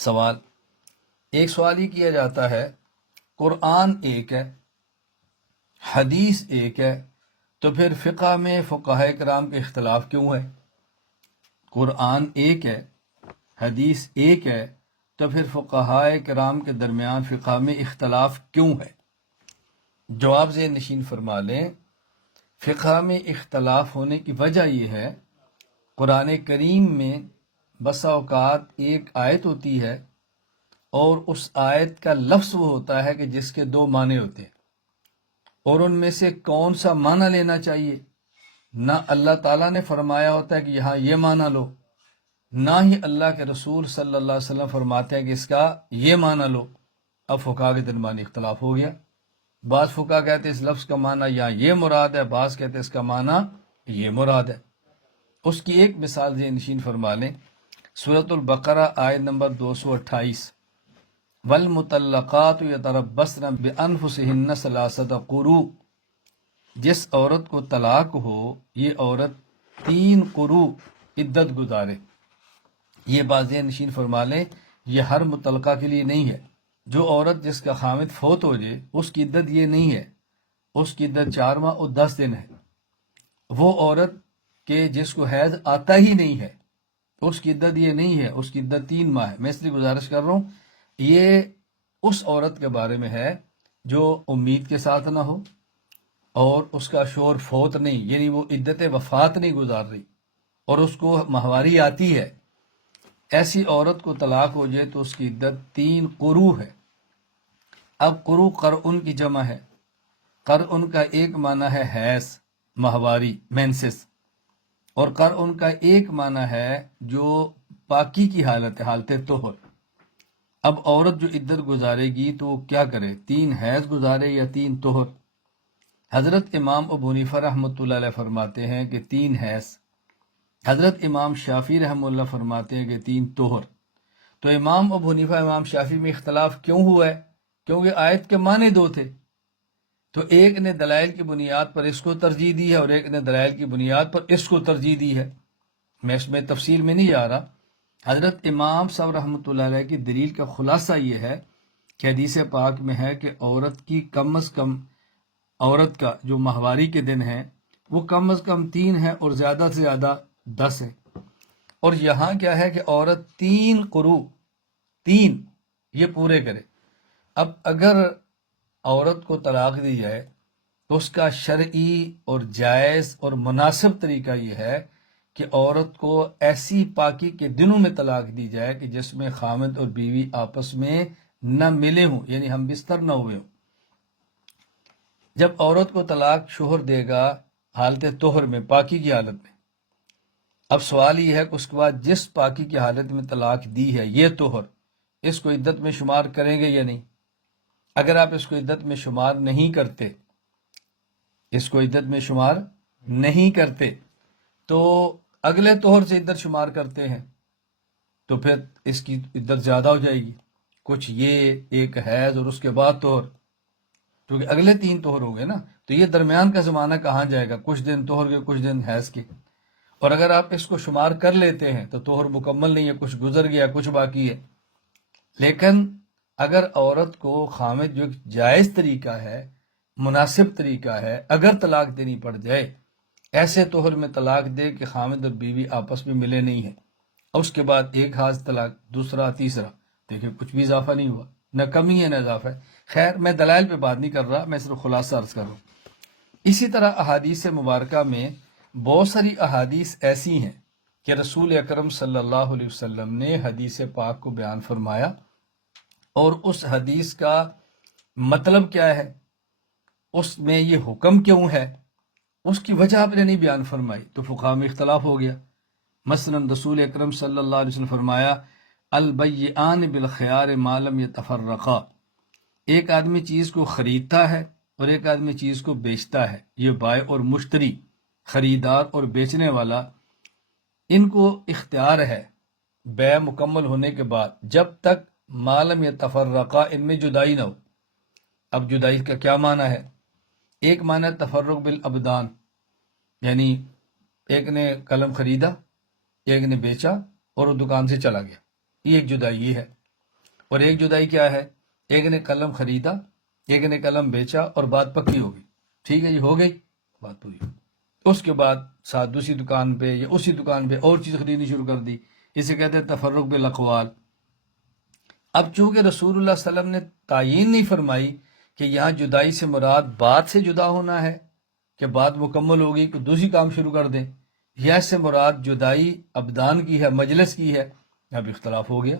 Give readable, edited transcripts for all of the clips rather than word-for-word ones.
سوال ایک سوال یہ کیا جاتا ہے، قرآن ایک ہے، حدیث ایک ہے، تو پھر فقہ میں فقہائے کرام کے اختلاف کیوں ہے؟ قرآن ایک ہے، حدیث ایک ہے، تو پھر فقہائے کرام کے درمیان فقہ میں اختلاف کیوں ہے؟ جواب ذہن نشین فرما لیں، فقہ میں اختلاف ہونے کی وجہ یہ ہے، قرآن کریم میں بسا اوقات ایک آیت ہوتی ہے اور اس آیت کا لفظ وہ ہوتا ہے کہ جس کے دو معنی ہوتے ہیں، اور ان میں سے کون سا معنی لینا چاہیے نہ اللہ تعالیٰ نے فرمایا ہوتا ہے کہ یہاں یہ معنی لو، نہ ہی اللہ کے رسول صلی اللہ علیہ وسلم فرماتے ہیں کہ اس کا یہ معنی لو۔ اب فقہا کے درمیان اختلاف ہو گیا، بعض فقہا کہتے ہیں اس لفظ کا معنی یہاں یہ مراد ہے، بعض کہتے ہیں اس کا معنی یہ مراد ہے۔ اس کی ایک مثال ذہن نشین فرما لیں، سورۃ البقرہ آیت نمبر 228، والمطلقات یتربصن بانفسہن ثلاثۃ قروء، جس عورت کو طلاق ہو یہ عورت 3 قروء عدت گزارے۔ یہ بات ذہن نشین فرما لیں، یہ ہر مطلقہ کے لیے نہیں ہے۔ جو عورت جس کا خامد فوت ہو جائے اس کی عدت یہ نہیں ہے، اس کی عدت 4 ماہ اور 10 دن ہے۔ وہ عورت کہ جس کو حیض آتا ہی نہیں ہے اس کی عدت یہ نہیں ہے، اس کی عدت 3 ماہ ہے۔ میں اس لیے گزارش کر رہا ہوں، یہ اس عورت کے بارے میں ہے جو امید کے ساتھ نہ ہو اور اس کا شوہر فوت نہیں، یعنی وہ عدت وفات نہیں گزار رہی اور اس کو ماہواری آتی ہے۔ ایسی عورت کو طلاق ہو جائے تو اس کی عدت 3 قروء ہے۔ اب قروء قرءن کی جمع ہے۔ قرءن کا ایک معنی ہے حیض، ماہواری، مینسس، اور قرءن کا ایک معنی ہے جو پاکی کی حالت ہے، حالت طہر۔ اب عورت جو عدت گزارے گی تو وہ کیا کرے؟ 3 حیض گزارے یا 3 طہر؟ حضرت امام ابو حنیفہ رحمۃ اللہ علیہ فرماتے ہیں کہ 3 حیض، حضرت امام شافعی رحمۃ اللہ فرماتے ہیں کہ 3 طہر۔ تو امام ابو حنیفہ امام شافعی میں اختلاف کیوں ہوا ہے؟ کیونکہ آیت کے معنی 2 تھے، تو ایک نے دلائل کی بنیاد پر اس کو ترجیح دی ہے اور ایک نے دلائل کی بنیاد پر اس کو ترجیح دی ہے۔ میں اس میں تفصیل میں نہیں جا رہا۔ حضرت امام صاحب رحمۃ اللہ علیہ کی دلیل کا خلاصہ یہ ہے کہ حدیث پاک میں ہے کہ عورت کی کم از کم، عورت کا جو ماہواری کے دن ہے وہ کم از کم 3 ہے اور زیادہ سے زیادہ 10 ہے۔ اور یہاں کیا ہے کہ عورت 3 قروء، 3 یہ پورے کرے۔ اب اگر عورت کو طلاق دی جائے تو اس کا شرعی اور جائز اور مناسب طریقہ یہ ہے کہ عورت کو ایسی پاکی کے دنوں میں طلاق دی جائے کہ جس میں خامد اور بیوی آپس میں نہ ملے ہوں، یعنی ہم بستر نہ ہوئے ہوں۔ جب عورت کو طلاق شوہر دے گا حالت طہر میں، پاکی کی حالت میں، اب سوال یہ ہے کہ اس کے بعد جس پاکی کی حالت میں طلاق دی ہے یہ طہر، اس کو عدت میں شمار کریں گے یا نہیں؟ اگر آپ اس کو عدت میں شمار نہیں کرتے، اس کو عدت میں شمار نہیں کرتے تو اگلے طہر سے عدت شمار کرتے ہیں تو پھر اس کی عدت زیادہ ہو جائے گی، کچھ یہ ایک حیض اور اس کے بعد طہر، کیونکہ اگلے 3 طہر ہو گئے نا، تو یہ درمیان کا زمانہ کہاں جائے گا؟ کچھ دن طہر کے، کچھ دن حیض کے۔ اور اگر آپ اس کو شمار کر لیتے ہیں تو طہر مکمل نہیں ہے، کچھ گزر گیا، کچھ باقی ہے۔ لیکن اگر عورت کو خامد جو ایک جائز طریقہ ہے، مناسب طریقہ ہے، اگر طلاق دینی پڑ جائے، ایسے طہر میں طلاق دے کہ خامد اور بیوی آپس میں ملے نہیں ہیں، اور اس کے بعد ایک حاض طلاق، دوسرا، تیسرا، دیکھیں کچھ بھی اضافہ نہیں ہوا، نہ کمی ہے نہ اضافہ ہے۔ خیر میں دلائل پہ بات نہیں کر رہا، میں صرف خلاصہ عرض کر رہا ہوں۔ اسی طرح احادیث مبارکہ میں بہت ساری احادیث ایسی ہیں کہ رسول اکرم صلی اللہ علیہ وسلم نے حدیث پاک کو بیان فرمایا، اور اس حدیث کا مطلب کیا ہے، اس میں یہ حکم کیوں ہے، اس کی وجہ آپ نے نہیں بیان فرمائی تو فقہا میں اختلاف ہو گیا۔ مثلا رسول اکرم صلی اللہ علیہ وسلم فرمایا البیعان بالخیار ما لم یتفرقا، ایک آدمی چیز کو خریدتا ہے اور ایک آدمی چیز کو بیچتا ہے، یہ بائع اور مشتری، خریدار اور بیچنے والا، ان کو اختیار ہے بیع مکمل ہونے کے بعد جب تک ما لم یتفرقا، ان میں جدائی نہ ہو۔ اب جدائی کا کیا معنی ہے؟ ایک معنی ہے تفرق بالابدان، یعنی ایک نے قلم خریدا، ایک نے بیچا اور وہ دکان سے چلا گیا، یہ ایک جدائی ہے۔ اور ایک جدائی کیا ہے، ایک نے قلم خریدا، ایک نے قلم بیچا اور بات پکی ہو گئی، ٹھیک ہے جی، ہو گئی بات پوری، اس کے بعد ساتھ دوسری دکان پہ یا اسی دکان پہ اور چیز خریدنی شروع کر دی، اسے کہتے ہیں تفرق بالاقوال۔ اب چونکہ رسول اللہ صلی اللہ علیہ وسلم نے تعیین نہیں فرمائی کہ یہاں جدائی سے مراد بات سے جدا ہونا ہے کہ بات مکمل ہوگی کہ دوسری کام شروع کر دیں، یا اس سے مراد جدائی ابدان کی ہے، مجلس کی ہے، اب اختلاف ہو گیا۔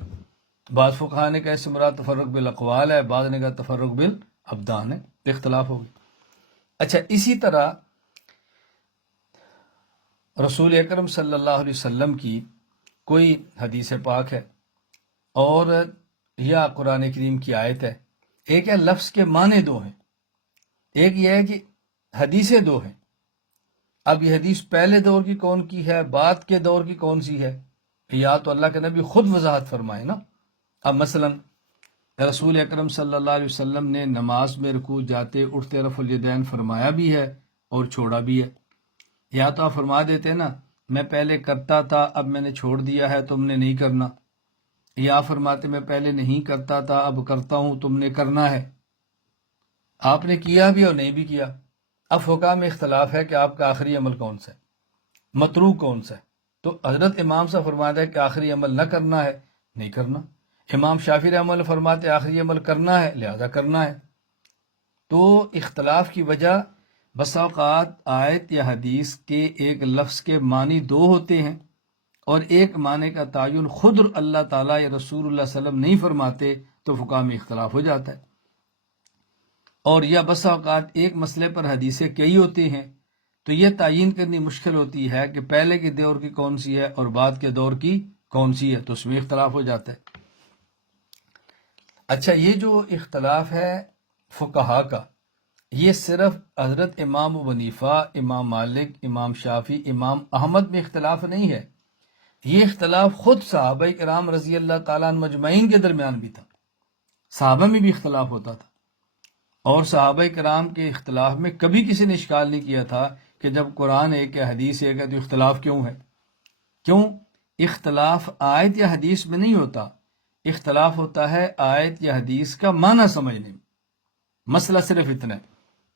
بعض فقہا نے کہا اس سے مراد تفرق بالاقوال ہے، بعض نے کہا تفرق بالابدان ہے، اختلاف ہو گیا۔ اچھا، اسی طرح رسول اکرم صلی اللہ علیہ وسلم کی کوئی حدیث پاک ہے اور یا قرآن کریم کی آیت ہے، ایک ہے لفظ کے معنی دو ہیں، ایک یہ ہے کہ حدیثیں دو ہیں۔ اب یہ حدیث پہلے دور کی کون کی ہے، بعد کے دور کی کون سی ہے، یا تو اللہ کے نبی خود وضاحت فرمائے نا۔ اب مثلا رسول اکرم صلی اللہ علیہ وسلم نے نماز میں رکوع جاتے اٹھتے رفع الیدین فرمایا بھی ہے اور چھوڑا بھی ہے، یا تو آپ فرما دیتے نا میں پہلے کرتا تھا اب میں نے چھوڑ دیا ہے تم نے نہیں کرنا، یا فرماتے میں پہلے نہیں کرتا تھا اب کرتا ہوں تم نے کرنا ہے، آپ نے کیا بھی اور نہیں بھی کیا۔ اب فقہا میں اختلاف ہے کہ آپ کا آخری عمل کون سا ہے، متروک کون سا ہے۔ تو حضرت امام صاحب فرماتا ہے کہ آخری عمل نہ کرنا ہے، نہیں کرنا۔ امام شافعی رحمہ اللہ فرماتے آخری عمل کرنا ہے، لہذا کرنا ہے۔ تو اختلاف کی وجہ بسا اوقات آیت یا حدیث کے ایک لفظ کے معنی دو ہوتے ہیں اور ایک معنی کا تعین خود اللہ تعالیٰ یا رسول اللہ صلی اللہ علیہ وسلم نہیں فرماتے، تو فقہا میں اختلاف ہو جاتا ہے۔ اور یا بسا اوقات ایک مسئلے پر حدیثیں کئی ہوتی ہیں تو یہ تعین کرنی مشکل ہوتی ہے کہ پہلے کے دور کی کون سی ہے اور بعد کے دور کی کون سی ہے، تو اس میں اختلاف ہو جاتا ہے۔ اچھا، یہ جو اختلاف ہے فقہا کا، یہ صرف حضرت امام ابو حنیفہ، امام مالک، امام شافعی، امام احمد میں اختلاف نہیں ہے، یہ اختلاف خود صحابہ کرام رضی اللہ تعالیٰ عنہ مجمعین کے درمیان بھی تھا، صحابہ میں بھی اختلاف ہوتا تھا، اور صحابہ کرام کے اختلاف میں کبھی کسی نے اشکال نہیں کیا تھا کہ جب قرآن ایک ہے حدیث ایک ہے تو اختلاف کیوں ہے؟ کیوں؟ اختلاف آیت یا حدیث میں نہیں ہوتا، اختلاف ہوتا ہے آیت یا حدیث کا معنی سمجھنے میں۔ مسئلہ صرف اتنا ہے،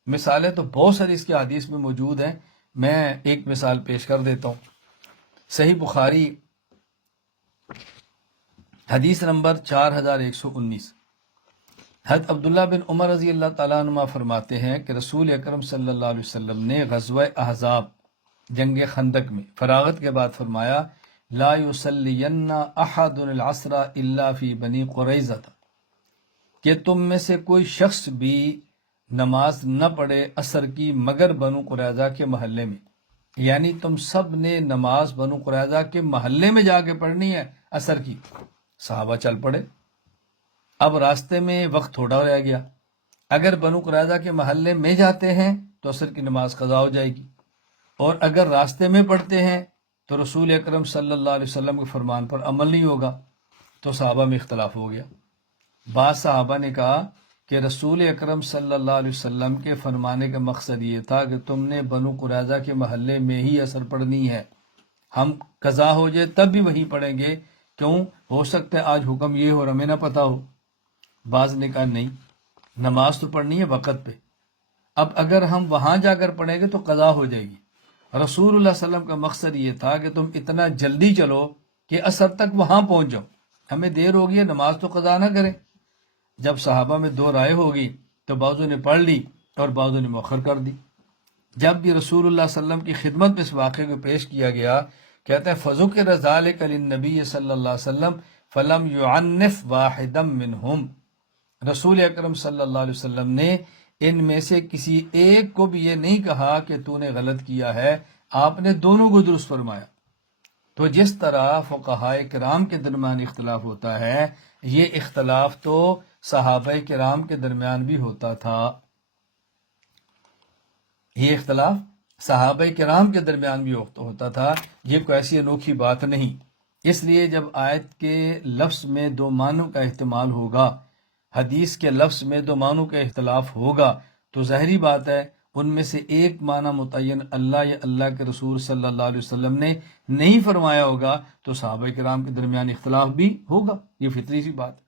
مثالیں تو بہت ساری اس کی حدیث میں موجود ہیں، میں ایک مثال پیش کر دیتا ہوں۔ صحیح بخاری حدیث نمبر 4119، حضرت عبداللہ بن عمر رضی اللہ تعالیٰ عنہ فرماتے ہیں کہ رسول اکرم صلی اللہ علیہ وسلم نے غزوہ احزاب جنگ خندق میں فراغت کے بعد فرمایا لا یصلین احد العصر الا فی بنی قریظہ، کہ تم میں سے کوئی شخص بھی نماز نہ پڑھے عصر کی مگر بنو قریظہ کے محلے میں، یعنی تم سب نے نماز بنو قریظہ کے محلے میں جا کے پڑھنی ہے عصر کی۔ صحابہ چل پڑے، اب راستے میں وقت تھوڑا رہ گیا، اگر بنو قریظہ کے محلے میں جاتے ہیں تو عصر کی نماز قضا ہو جائے گی، اور اگر راستے میں پڑھتے ہیں تو رسول اکرم صلی اللہ علیہ وسلم کے فرمان پر عمل نہیں ہوگا۔ تو صحابہ میں اختلاف ہو گیا، بعض صحابہ نے کہا کہ رسول اکرم صلی اللہ علیہ وسلم کے فرمانے کا مقصد یہ تھا کہ تم نے بنو قریظہ کے محلے میں ہی عصر پڑھنی ہے، ہم قضا ہو جائے تب بھی وہیں پڑھیں گے، کیوں؟ ہو سکتا ہے آج حکم یہ ہو اور ہمیں نہ پتہ ہو۔ بعض نے کہا نہیں، نماز تو پڑھنی ہے وقت پہ، اب اگر ہم وہاں جا کر پڑھیں گے تو قضا ہو جائے گی۔ رسول اللہ صلی اللہ علیہ وسلم کا مقصد یہ تھا کہ تم اتنا جلدی چلو کہ عصر تک وہاں پہنچ جاؤ، ہمیں دیر ہوگی ہے نماز تو قضا نہ کریں۔ جب صحابہ میں دو رائے ہوگی تو بعضوں نے پڑھ لی اور بعضوں نے مؤخر کر دی۔ جب بھی رسول اللہ صلی اللہ علیہ وسلم کی خدمت میں اس واقعے کو پیش کیا گیا، کہتے ہیں فذکر ذلک للنبی صلی اللہ علیہ وسلم فلم یعنف واحدا منہم، رسول اکرم صلی اللہ علیہ وسلم نے ان میں سے کسی ایک کو بھی یہ نہیں کہا کہ تو نے غلط کیا ہے، آپ نے دونوں کو درست فرمایا۔ تو جس طرح فقہاء کرام کے درمیان اختلاف ہوتا ہے، یہ اختلاف تو صحابہ کرام کے درمیان بھی ہوتا تھا، یہ اختلاف صحابہ کرام کے درمیان بھی ہوتا تھا، یہ کوئی ایسی انوکھی بات نہیں۔ اس لیے جب آیت کے لفظ میں دو معنوں کا احتمال ہوگا، حدیث کے لفظ میں دو معنوں کا اختلاف ہوگا، تو ظاہری بات ہے ان میں سے ایک معنی متعین اللہ یا اللہ کے رسول صلی اللہ علیہ وسلم نے نہیں فرمایا ہوگا، تو صحابہ کرام کے درمیان اختلاف بھی ہوگا، یہ فطری سی بات ہے۔